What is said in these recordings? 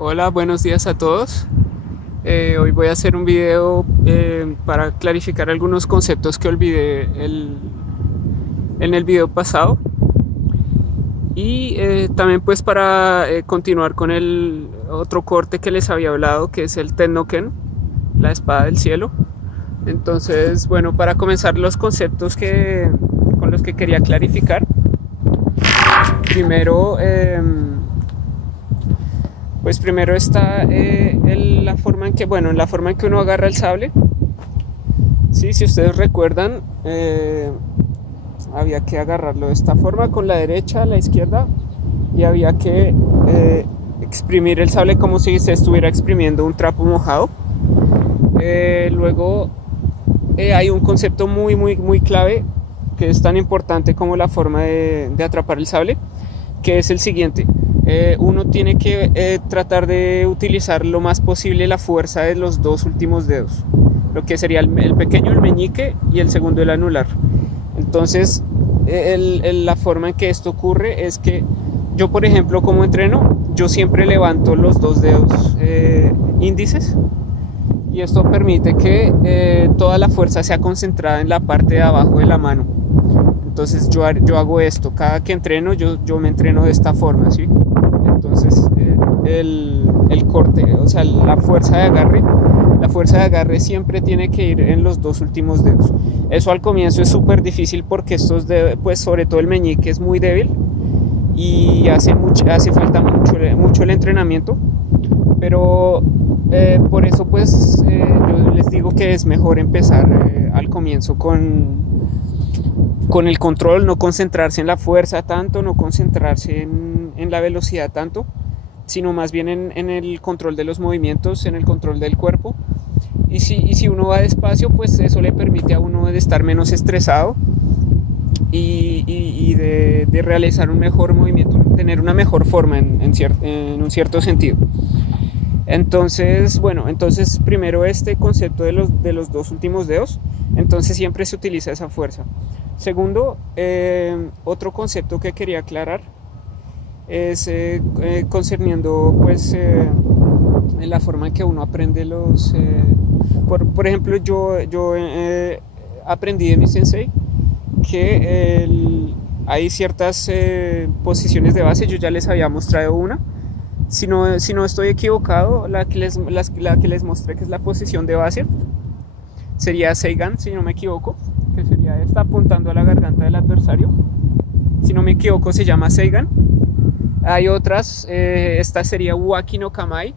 Hola, buenos días a todos. Hoy voy a hacer un video para clarificar algunos conceptos que olvidé en el video pasado y también pues para continuar con el otro corte que les había hablado, que es el Tennoken, la espada del cielo. Entonces, bueno, para comenzar los conceptos con los que quería clarificar, primero pues primero está la forma en que, bueno, en la forma en que uno agarra el sable. Sí, si ustedes recuerdan, había que agarrarlo de esta forma, con la derecha, la izquierda, y había que exprimir el sable como si se estuviera exprimiendo un trapo mojado. Luego hay un concepto muy clave que es tan importante como la forma de atrapar el sable, que es el siguiente. Uno tiene que tratar de utilizar lo más posible la fuerza de los dos últimos dedos, lo que sería el pequeño, el meñique, y el segundo, el anular. Entonces, la forma en que esto ocurre es que yo, por ejemplo, como entreno, yo siempre levanto los dos dedos índices, y esto permite que toda la fuerza sea concentrada en la parte de abajo de la mano. Entonces yo hago esto, cada que entreno yo me entreno de esta forma, ¿sí? Entonces el corte, o sea, la fuerza de agarre siempre tiene que ir en los dos últimos dedos. Eso al comienzo es súper difícil porque pues sobre todo el meñique es muy débil y hace falta mucho el entrenamiento, pero por eso pues yo les digo que es mejor empezar al comienzo con el control, no concentrarse en la fuerza tanto, no concentrarse en la velocidad tanto, sino más bien en el control de los movimientos, en el control del cuerpo. Y si uno va despacio, pues eso le permite a uno de estar menos estresado y de realizar un mejor movimiento, tener una mejor forma en un cierto sentido. Entonces, bueno, entonces primero este concepto de los dos últimos dedos, entonces siempre se utiliza esa fuerza. Segundo, otro concepto que quería aclarar es concerniendo pues la forma en que uno aprende por ejemplo, yo aprendí de mi sensei que hay ciertas posiciones de base, yo ya les había mostrado una. Si no estoy equivocado, la que les mostré, que es la posición de base, sería Seigan, si no me equivoco, que sería esta apuntando a la garganta del adversario. Si no me equivoco, se llama Seigan. Hay otras, esta sería Waki no Kamai.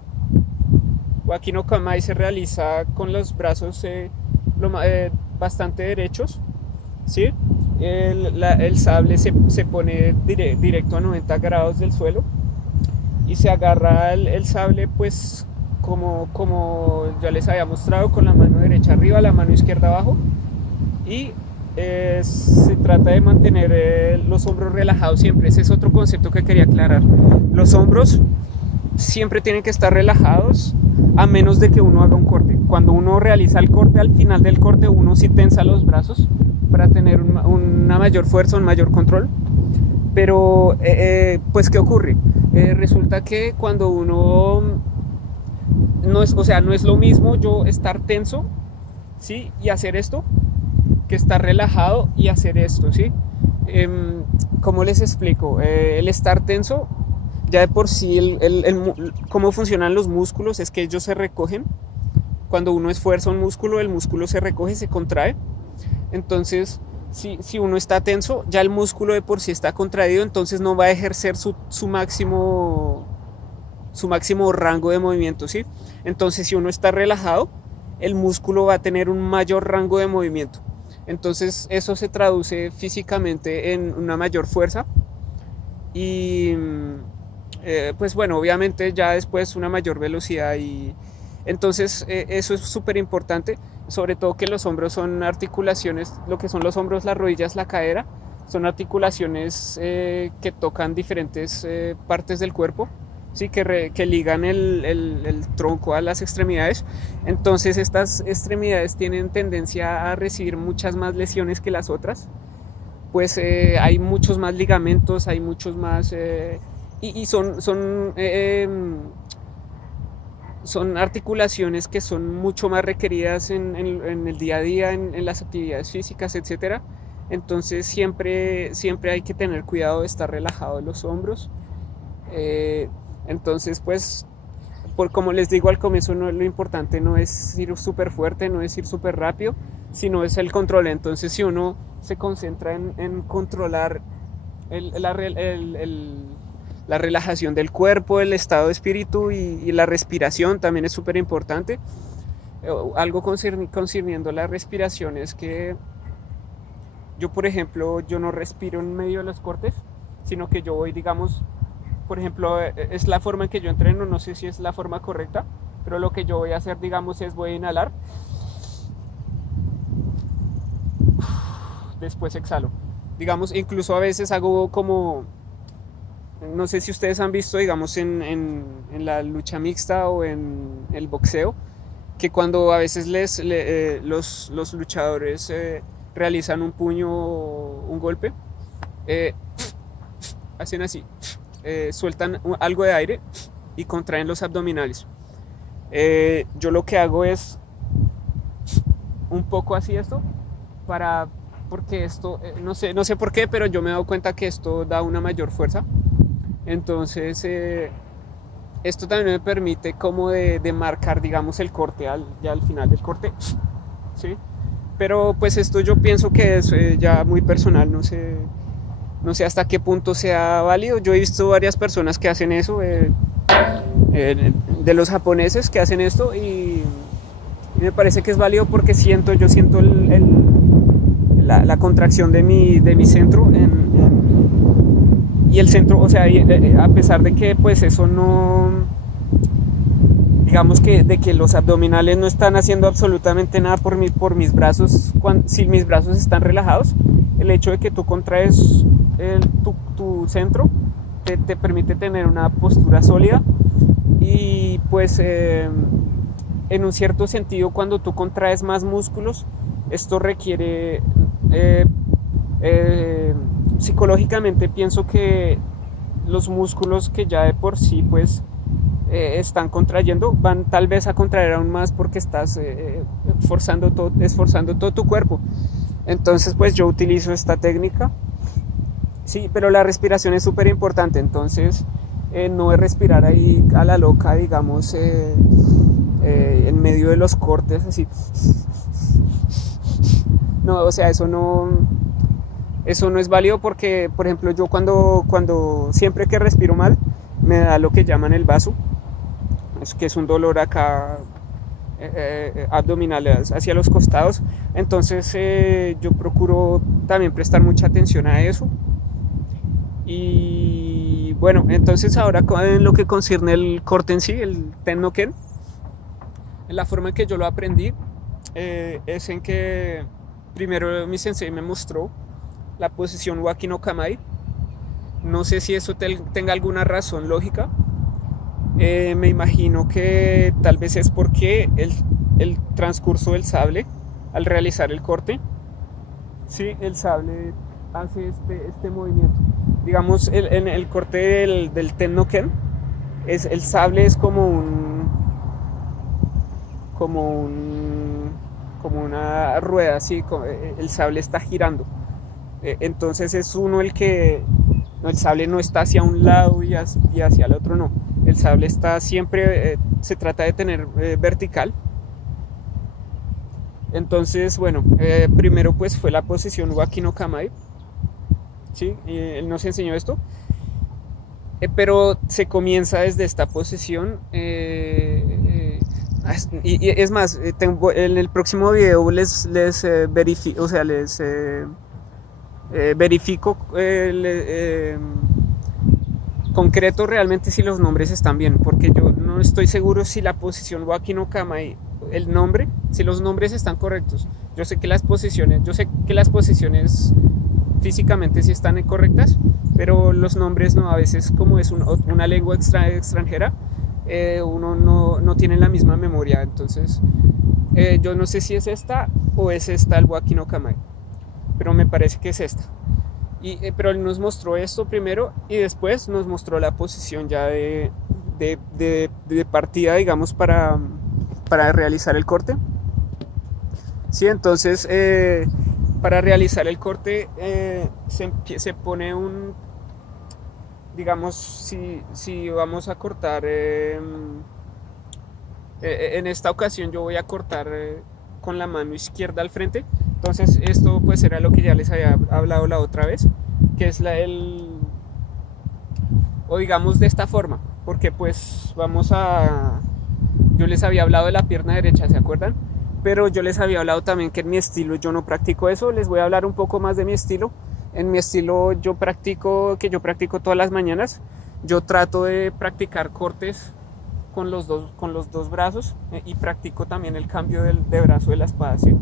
Waki no Kamai se realiza con los brazos bastante derechos, ¿sí? El sable se pone directo a 90 grados del suelo y se agarra el sable pues como ya les había mostrado, con la mano derecha arriba, la mano izquierda abajo, y se trata de mantener los hombros relajados siempre. Ese es otro concepto que quería aclarar. Los hombros siempre tienen que estar relajados a menos de que uno haga un corte. Cuando uno realiza el corte, al final del corte uno sí tensa los brazos para tener una mayor fuerza, un mayor control. Pero pues ¿qué ocurre? Resulta que cuando uno no es lo mismo yo estar tenso, ¿sí? Y hacer esto, que estar relajado y hacer esto, ¿sí? ¿Cómo les explico? El estar tenso, ya de por sí, cómo funcionan los músculos es que ellos se recogen. Cuando uno esfuerza un músculo, el músculo se recoge, se contrae. Entonces, si uno está tenso, ya el músculo de por sí está contraído, entonces no va a ejercer su máximo rango de movimiento, ¿sí? Entonces, si uno está relajado, el músculo va a tener un mayor rango de movimiento. Entonces, eso se traduce físicamente en una mayor fuerza y, pues bueno, obviamente ya después una mayor velocidad. Y entonces eso es súper importante, sobre todo que los hombros son articulaciones, lo que son los hombros, las rodillas, la cadera, son articulaciones que tocan diferentes partes del cuerpo, ¿sí? Que ligan el tronco a las extremidades. Entonces estas extremidades tienen tendencia a recibir muchas más lesiones que las otras, pues hay muchos más ligamentos, hay muchos más y son son articulaciones que son mucho más requeridas en el día a día, en las actividades físicas, etcétera. Entonces siempre hay que tener cuidado de estar relajado en los hombros. Entonces pues como les digo al comienzo, lo importante no es ir súper fuerte, no es ir súper rápido, sino es el control. Entonces si uno se concentra en controlar la relajación del cuerpo, el estado de espíritu y la respiración también es súper importante. Algo concerniendo la respiración es que yo, por ejemplo, yo no respiro en medio de los cortes, sino que yo voy, digamos, por ejemplo, es la forma en que yo entreno, no sé si es la forma correcta, pero lo que yo voy a hacer, digamos, es voy a inhalar, después exhalo. Digamos, incluso a veces hago como, no sé si ustedes han visto, digamos, en la lucha mixta o en el boxeo, que cuando a veces los luchadores realizan un puño o un golpe, hacen así, sueltan algo de aire y contraen los abdominales. Yo lo que hago es un poco así esto, porque esto, no sé por qué, pero yo me he dado cuenta que esto da una mayor fuerza. Entonces esto también me permite como de marcar, digamos, el corte ya al final del corte, ¿sí? Pero pues esto yo pienso que es ya muy personal, no sé hasta qué punto sea válido. Yo he visto varias personas que hacen eso, de los japoneses que hacen esto, y me parece que es válido porque yo siento la contracción de mi centro y el centro, o sea, a pesar de que pues eso no, digamos que de que los abdominales no están haciendo absolutamente nada por mis brazos, si mis brazos están relajados, el hecho de que tú contraes tu centro te permite tener una postura sólida y pues en un cierto sentido cuando tú contraes más músculos, esto requiere psicológicamente pienso que los músculos que ya de por sí pues están contrayendo van tal vez a contraer aún más porque estás esforzando todo tu cuerpo. Entonces pues yo utilizo esta técnica, sí, pero la respiración es súper importante. Entonces no es respirar ahí a la loca, digamos, en medio de los cortes así. No, o sea, eso no es válido porque, por ejemplo, yo cuando siempre que respiro mal, me da lo que llaman el vaso, que es un dolor acá abdominal hacia los costados. Entonces yo procuro también prestar mucha atención a eso. Y bueno, entonces ahora en lo que concierne el corte en sí, el Ten-no-ken, la forma en que yo lo aprendí es en que primero mi sensei me mostró la posición Waki no Kamae. No sé si eso tenga alguna razón lógica. Me imagino que tal vez es porque el transcurso del sable al realizar el corte, sí, el sable hace este movimiento. Digamos, en el corte del Ten-no-ken, el sable es como una rueda, así, el sable está girando. Entonces es uno el sable no está hacia un lado y hacia el otro, no. El sable está siempre, se trata de tener vertical. Entonces, bueno, primero pues fue la posición Waki no Kamae, ¿sí? Él nos enseñó esto, pero se comienza desde esta posición. Y es más, en el próximo video les verifico, o sea, verifico concreto realmente si los nombres están bien, porque yo no estoy seguro si la posición Waki no Kamae, el nombre, si los nombres están correctos. Yo sé que las posiciones físicamente sí están correctas, pero los nombres no, a veces como es una lengua extranjera, uno no tiene la misma memoria. Entonces yo no sé si es esta o es esta el Waki no Kamae, pero me parece que es esta. Pero él nos mostró esto primero y después nos mostró la posición ya de de partida, digamos, para realizar el corte. Sí, entonces para realizar el corte se pone digamos, si vamos a cortar, en esta ocasión yo voy a cortar con la mano izquierda al frente. Entonces esto pues era lo que ya les había hablado la otra vez, que es o digamos de esta forma, porque pues yo les había hablado de la pierna derecha, ¿se acuerdan? Pero yo les había hablado también que en mi estilo yo no practico eso. Les voy a hablar un poco más de mi estilo. En mi estilo yo practico todas las mañanas. Yo trato de practicar cortes con los dos brazos, y practico también el cambio de brazo de la espada, ¿sí?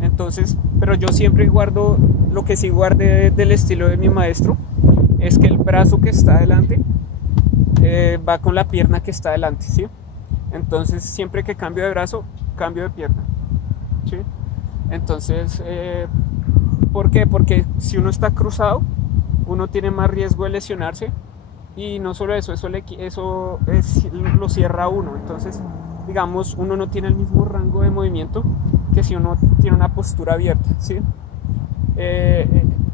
Entonces, pero yo siempre guardo, lo que sí guardé del estilo de mi maestro es que el brazo que está adelante va con la pierna que está adelante, ¿sí? Entonces siempre que cambio de brazo, cambio de pierna, ¿sí? Entonces, ¿por qué? Porque si uno está cruzado, uno tiene más riesgo de lesionarse, y no solo eso lo cierra a uno. Entonces, digamos, uno no tiene el mismo rango de movimiento que si uno tiene una postura abierta, ¿sí?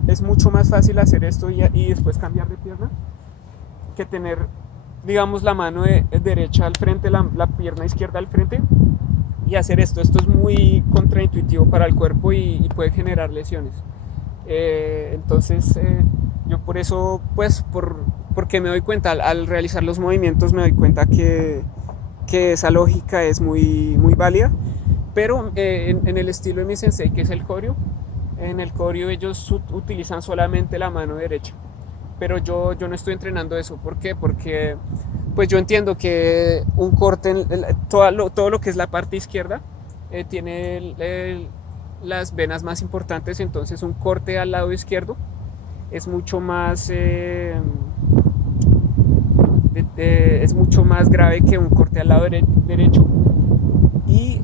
Es mucho más fácil hacer esto y después cambiar de pierna que tener, digamos, la mano derecha al frente, la pierna izquierda al frente, y hacer esto. Esto es muy contraintuitivo para el cuerpo y puede generar lesiones. Entonces, yo por eso, pues, porque me doy cuenta, al realizar los movimientos me doy cuenta que esa lógica es muy, muy válida. Pero en el estilo de mi sensei, que es el Koryu, en el Koryu ellos utilizan solamente la mano derecha. Pero yo no estoy entrenando eso. ¿Por qué? Porque pues yo entiendo que un corte, todo lo que es la parte izquierda, tiene las venas más importantes. Entonces un corte al lado izquierdo es mucho más grave que un corte al lado derecho. Y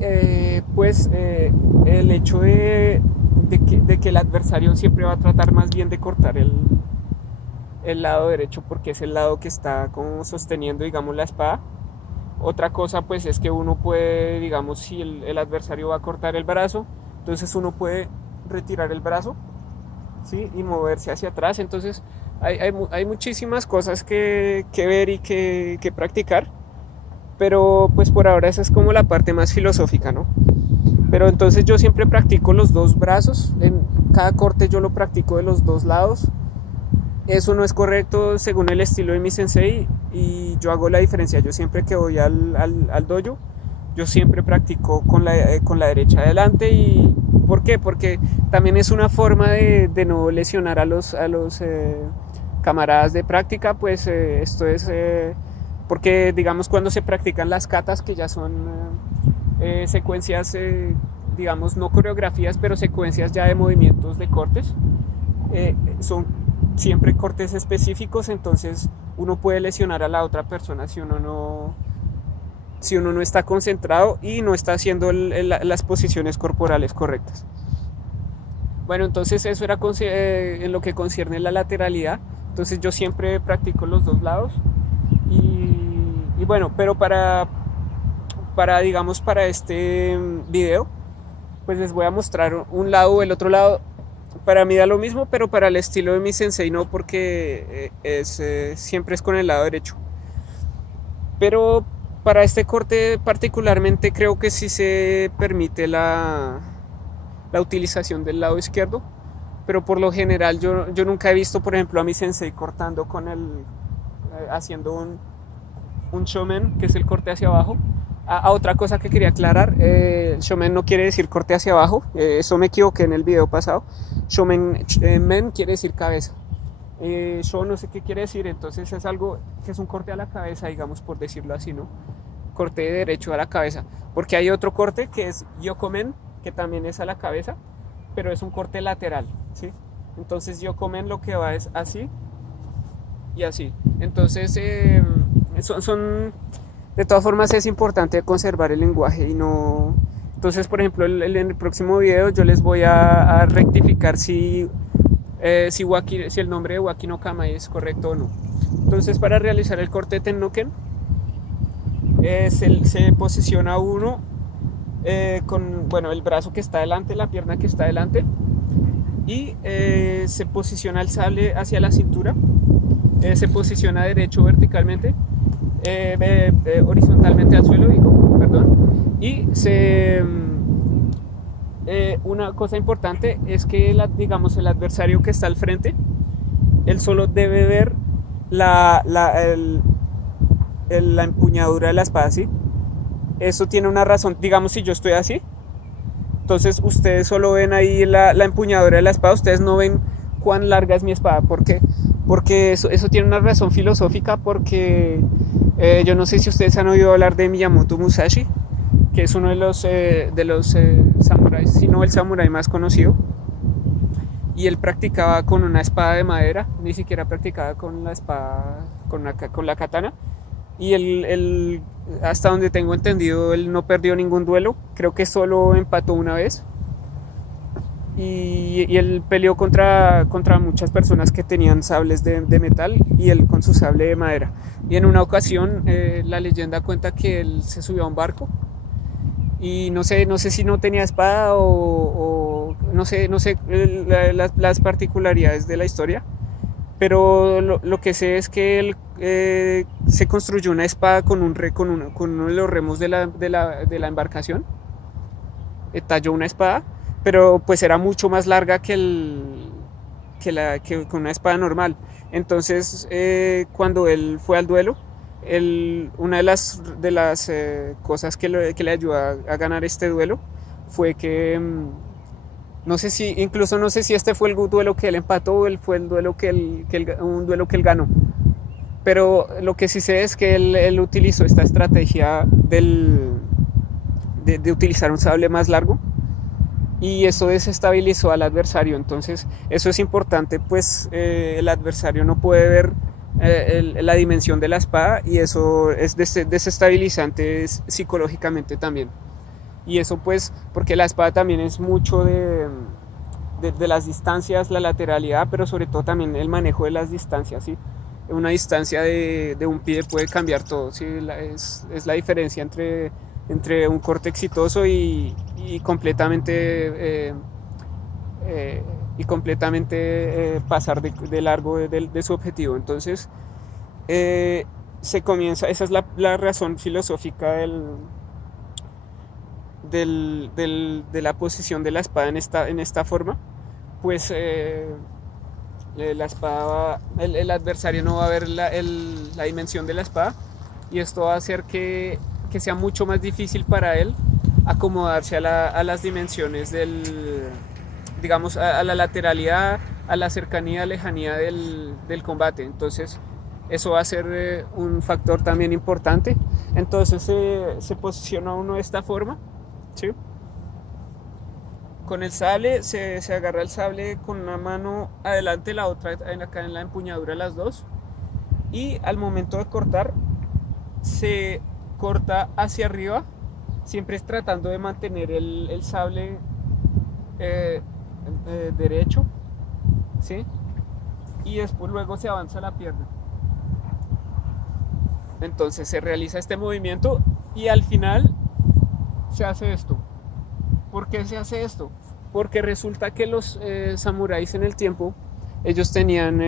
pues el hecho de que el adversario siempre va a tratar más bien de cortar el lado derecho, porque es el lado que está como sosteniendo, digamos, la espada. Otra cosa pues es que uno puede, digamos, si el adversario va a cortar el brazo, entonces uno puede retirar el brazo, ¿sí? Y moverse hacia atrás. Entonces hay muchísimas cosas que ver y que practicar, pero pues por ahora esa es como la parte más filosófica, ¿no? Pero entonces yo siempre practico los dos brazos, en cada corte yo lo practico de los dos lados. Eso no es correcto según el estilo de mi sensei, y yo hago la diferencia. Yo siempre que voy al dojo, yo siempre practico con la derecha adelante. ¿Y por qué? Porque también es una forma de no lesionar a los camaradas de práctica. Pues esto es porque, digamos, cuando se practican las katas, que ya son secuencias, digamos, no coreografías, pero secuencias ya de movimientos de cortes, son siempre cortes específicos. Entonces uno puede lesionar a la otra persona si uno no está concentrado y no está haciendo las posiciones corporales correctas. Bueno, entonces eso era en lo que concierne la lateralidad. Entonces yo siempre practico los dos lados, y bueno, pero para digamos, para este video, pues les voy a mostrar un lado o el otro lado. Para mí da lo mismo, pero para el estilo de mi sensei no, porque siempre es con el lado derecho. Pero para este corte particularmente creo que sí se permite la utilización del lado izquierdo, pero por lo general yo nunca he visto, por ejemplo, a mi sensei cortando haciendo un shomen, que es el corte hacia abajo. Otra cosa que quería aclarar, shomen no quiere decir corte hacia abajo, eso me equivoqué en el video pasado. Shomen, men quiere decir cabeza. Yo no sé qué quiere decir, entonces es algo que es un corte a la cabeza, digamos, por decirlo así, ¿no? Corte derecho a la cabeza, porque hay otro corte que es yokomen, que también es a la cabeza, pero es un corte lateral, ¿sí? Entonces yokomen lo que va es así y así. Entonces de todas formas es importante conservar el lenguaje y no. Entonces, por ejemplo, en el próximo video yo les voy a rectificar si el nombre de Waki no Kama es correcto o no. Entonces, para realizar el corte de Tennoken, se posiciona uno con, bueno, el brazo que está adelante, la pierna que está adelante, y se posiciona el sable hacia la cintura, se posiciona derecho verticalmente, horizontalmente al suelo, digo, perdón, y una cosa importante es que digamos, el adversario que está al frente, él solo debe ver la empuñadura de la espada, ¿sí? Eso tiene una razón. Digamos, si yo estoy así, entonces ustedes solo ven ahí la empuñadura de la espada, ustedes no ven cuán larga es mi espada. ¿Por qué? Porque eso tiene una razón filosófica, porque yo no sé si ustedes han oído hablar de Miyamoto Musashi, que es uno de los samuráis, si no el samurái más conocido. Y él practicaba con una espada de madera, ni siquiera practicaba con la espada, con la katana. Y él, hasta donde tengo entendido, él no perdió ningún duelo, creo que solo empató una vez. Y él peleó contra muchas personas que tenían sables de metal, y él con su sable de madera. Y en una ocasión la leyenda cuenta que él se subió a un barco y no sé si no tenía espada o no sé las particularidades de la historia, pero lo que sé es que él se construyó una espada con uno de los remos de la embarcación, talló una espada, pero pues era mucho más larga que con una espada normal. Entonces cuando él fue al duelo, una de las cosas que le ayudó a ganar este duelo fue que no sé si este fue el duelo que él empató o fue un duelo que él ganó. Pero lo que sí sé es que él utilizó esta estrategia de utilizar un sable más largo, y eso desestabilizó al adversario. Entonces eso es importante, pues el adversario no puede ver la dimensión de la espada, y eso es desestabilizante psicológicamente también. Y eso pues porque la espada también es mucho de las distancias, la lateralidad, pero sobre todo también el manejo de las distancias, ¿sí? Una distancia de un pie puede cambiar todo, ¿sí? Es la diferencia entre un corte exitoso y completamente pasar de largo de su objetivo. Entonces se comienza, esa es la razón filosófica de la posición de la espada en esta forma. Pues la espada el adversario no va a ver la dimensión de la espada, y esto va a hacer que sea mucho más difícil para él acomodarse a las dimensiones digamos, a la lateralidad, a la cercanía, lejanía del combate. Entonces eso va a ser un factor también importante. Entonces se posiciona uno de esta forma, ¿sí? Con el sable se agarra el sable con una mano adelante, la otra acá en la empuñadura, las dos, y al momento de cortar se corta hacia arriba, siempre tratando de mantener el sable derecho, ¿sí? Y después luego se avanza la pierna. Entonces se realiza este movimiento y al final se hace esto. ¿Por qué se hace esto? Porque resulta que los samuráis en el tiempo, ellos tenían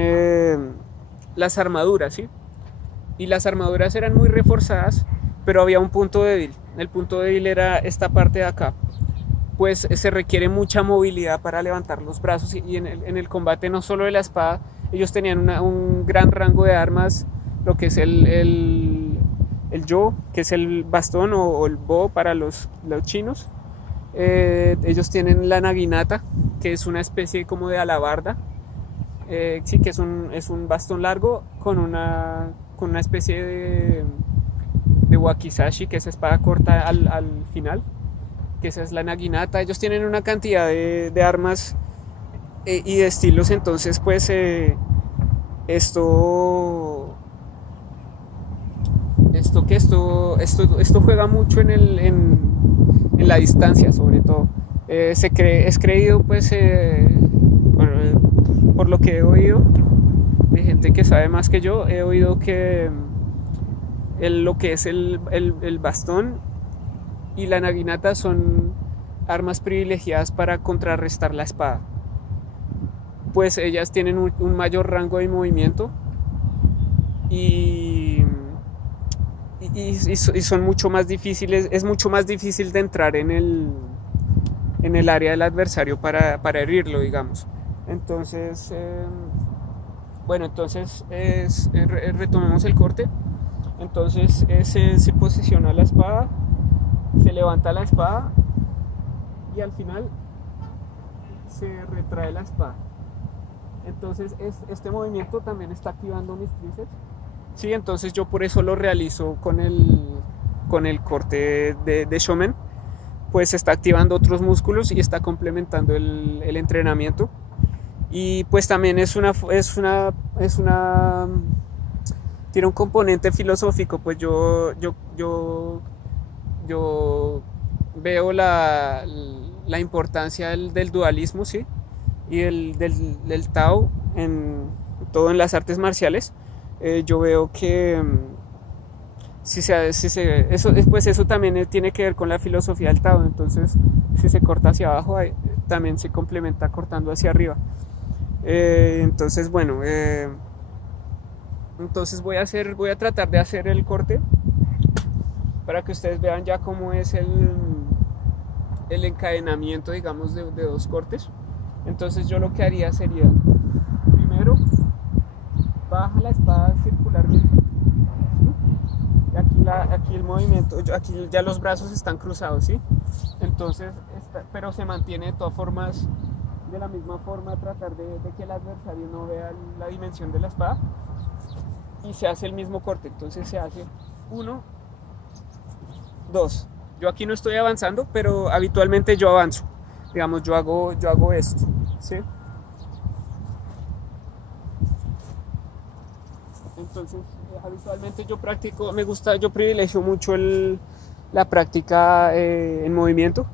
las armaduras, ¿sí? Y las armaduras eran muy reforzadas, pero había un punto débil. El punto débil era esta parte de acá. Pues se requiere mucha movilidad para levantar los brazos, y en el combate no solo de la espada, ellos tenían un gran rango de armas, lo que es el yo, que es el bastón o el bo para los chinos. Ellos tienen la naginata, que es una especie como de alabarda, sí, que es un bastón largo con una especie de wakizashi, que es espada corta al final, que esa es la naginata. Ellos tienen una cantidad de armas y de estilos. Entonces pues esto juega mucho en la distancia, sobre todo. Es creído, pues por lo que he oído de gente que sabe más que yo, he oído que lo que es el bastón y la naginata son armas privilegiadas para contrarrestar la espada, pues ellas tienen un mayor rango de movimiento y son mucho más difíciles, es mucho más difícil de entrar en el área del adversario para herirlo, digamos. Entonces, retomemos el corte. Entonces se posiciona la espada, se levanta la espada y al final se retrae la espada. Entonces este movimiento también está activando mis tríceps. Sí, entonces yo por eso lo realizo con el corte de Shomen, pues está activando otros músculos y está complementando el entrenamiento. Y pues también tiene un componente filosófico, pues yo veo la importancia del dualismo, ¿sí? Y del Tao todo en las artes marciales. Yo veo que eso también tiene que ver con la filosofía del Tao. Entonces, si se corta hacia abajo, también se complementa cortando hacia arriba. Entonces, bueno, entonces voy a tratar de hacer el corte para que ustedes vean ya cómo es el encadenamiento, digamos, de dos cortes. Entonces yo lo que haría sería, primero, baja la espada circularmente, ¿sí? Y aquí el movimiento, aquí ya los brazos están cruzados, ¿sí? Entonces, pero se mantiene de todas formas, de la misma forma, tratar de que el adversario no vea la dimensión de la espada, y se hace el mismo corte. Entonces se hace 1, 2. Yo aquí no estoy avanzando, pero habitualmente yo avanzo. Digamos, yo hago esto, ¿sí? Entonces, habitualmente yo privilegio mucho la práctica en movimiento,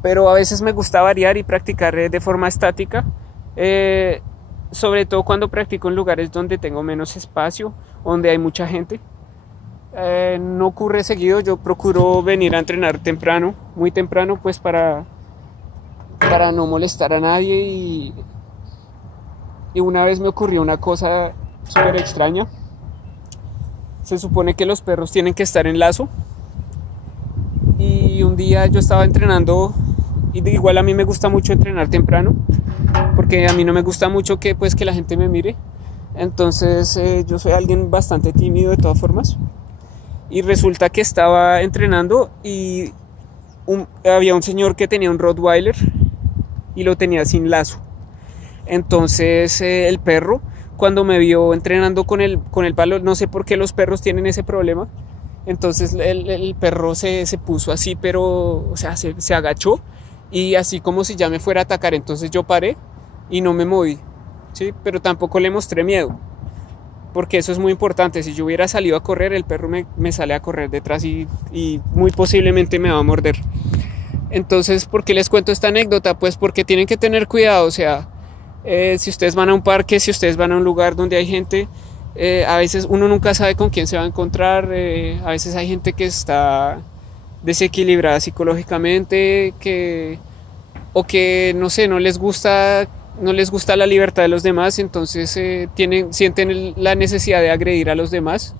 pero a veces me gusta variar y practicar de forma estática, sobre todo cuando practico en lugares donde tengo menos espacio, donde hay mucha gente. No ocurre seguido, yo procuro venir a entrenar temprano, muy temprano, pues para no molestar a nadie, y una vez me ocurrió una cosa súper extraña. Se supone que los perros tienen que estar en lazo, y un día yo estaba entrenando, y igual a mí me gusta mucho entrenar temprano, porque a mí no me gusta mucho que la gente me mire. Entonces yo soy alguien bastante tímido de todas formas, y resulta que estaba entrenando y había un señor que tenía un Rottweiler y lo tenía sin lazo. Entonces el perro, cuando me vio entrenando con el palo, no sé por qué los perros tienen ese problema, entonces el perro se puso así, pero, o sea, se agachó, y así como si ya me fuera a atacar. Entonces yo paré y no me moví, ¿sí? Pero tampoco le mostré miedo, porque eso es muy importante. Si yo hubiera salido a correr, el perro me sale a correr detrás y muy posiblemente me va a morder. Entonces, ¿por qué les cuento esta anécdota? Pues porque tienen que tener cuidado. O sea, si ustedes van a un parque, si ustedes van a un lugar donde hay gente, a veces uno nunca sabe con quién se va a encontrar. A veces hay gente que está desequilibrada psicológicamente, o que, no sé, no les gusta la libertad de los demás. Entonces sienten la necesidad de agredir a los demás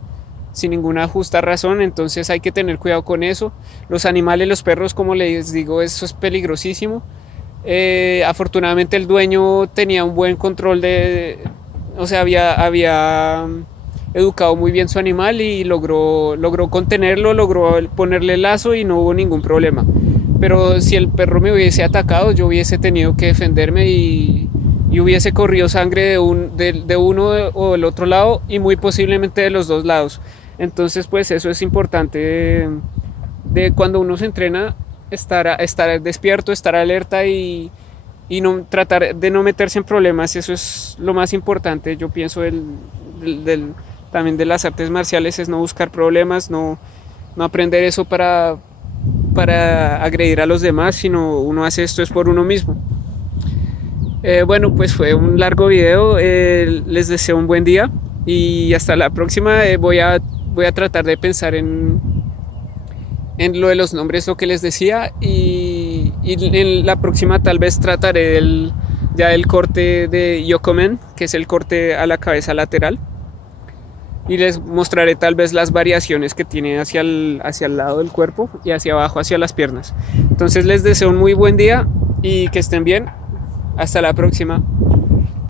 sin ninguna justa razón. Entonces hay que tener cuidado con eso. Los animales, los perros, como les digo, eso es peligrosísimo. Afortunadamente el dueño tenía un buen control o sea, había educado muy bien su animal y logró contenerlo, logró ponerle lazo y no hubo ningún problema. Pero si el perro me hubiese atacado, yo hubiese tenido que defenderme y hubiese corrido sangre de uno o del otro lado, y muy posiblemente de los dos lados. Entonces, pues eso es importante de cuando uno se entrena, estar despierto, estar alerta y no tratar de no meterse en problemas. Eso es lo más importante, yo pienso, también de las artes marciales, es no buscar problemas, no aprender eso para agredir a los demás, sino uno hace esto es por uno mismo. Bueno, pues fue un largo video, les deseo un buen día y hasta la próxima. Voy a voy a tratar de pensar en lo de los nombres, lo que les decía, y en la próxima tal vez trataré ya el corte de Yokomen, que es el corte a la cabeza lateral, y les mostraré tal vez las variaciones que tiene hacia el lado del cuerpo y hacia abajo, hacia las piernas. Entonces les deseo un muy buen día y que estén bien. Hasta la próxima.